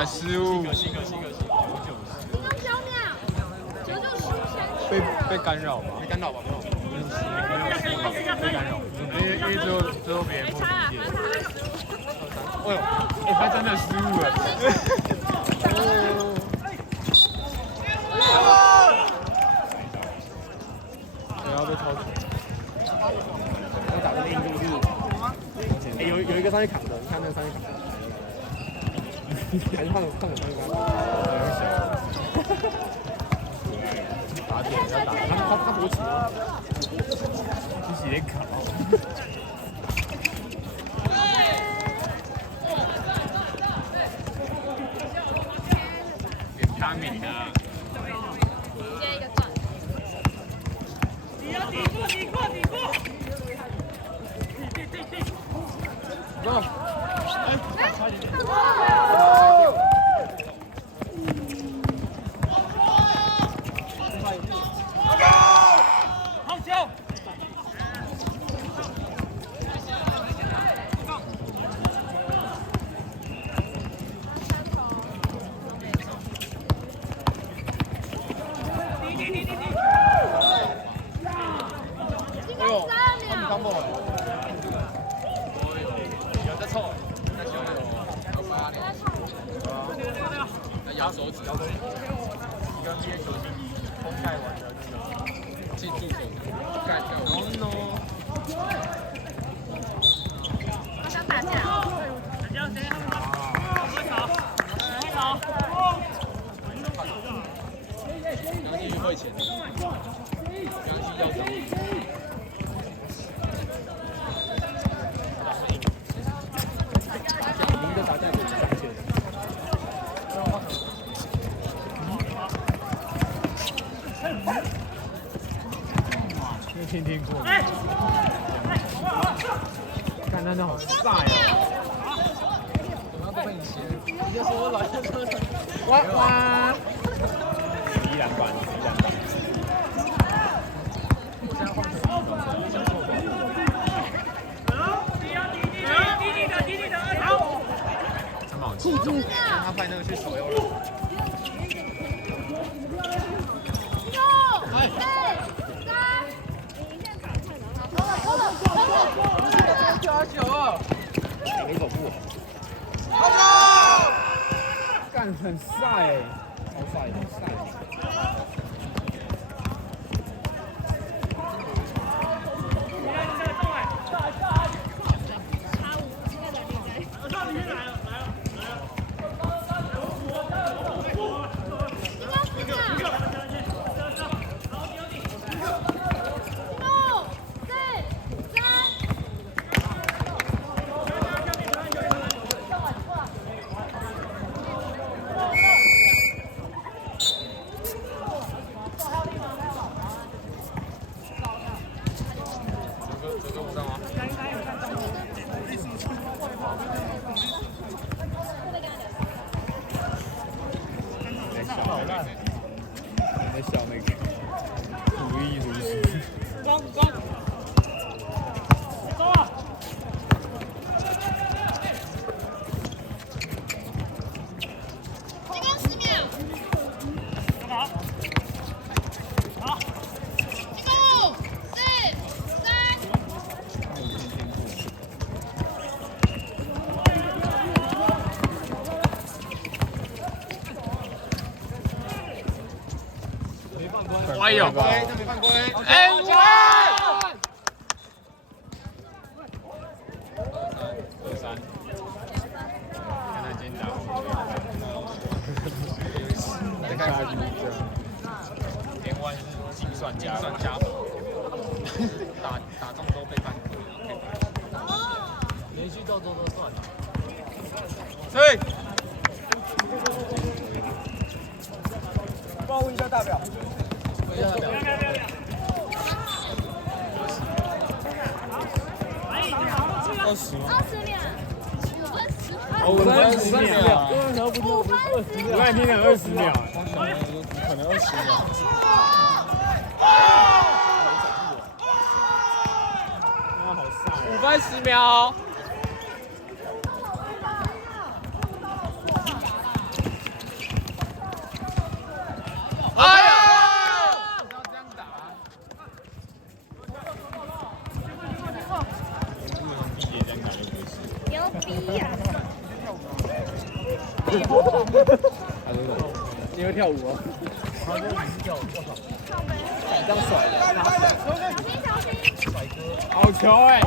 啊，失误。被干扰吧？没干扰吧？没有，被干扰。因为最后别人破纪录。哎呦，他真的失误了。不要被超球。我打的那一个是，有一个上去扛的，你看那个上去扛的，还是换个上去扛。打点要打，他勃起，自己在扛。他敏的。接一个转。抵过。go。压手指，跟那些球星封盖完的那个进驻手盖掉。no。他想打架。杨继会钱，杨继要涨。赢的打架就上线。天过，看他那好帅哦！怎么样都被你嫌？你就说老先生，哇！依然板。我现在换成他们好激动，他派那个去手游了。没走步，干很帅超帅，很帅。在笑那个，如意如是。走啊！进攻10秒。干嘛？好。进攻4、3。哎呦！这没犯规。哎喂！2-3，看他今天打。再看他连湾是精算加法，打中都被犯规，连续动作都算。对。帮我问一下大表。20秒。 5分10秒。 我刚才听了20秒，可能20秒。哇，好帅！5分10秒。你会跳舞哦？他就你是跳舞，我操，这样甩的，小心小心！好球哎！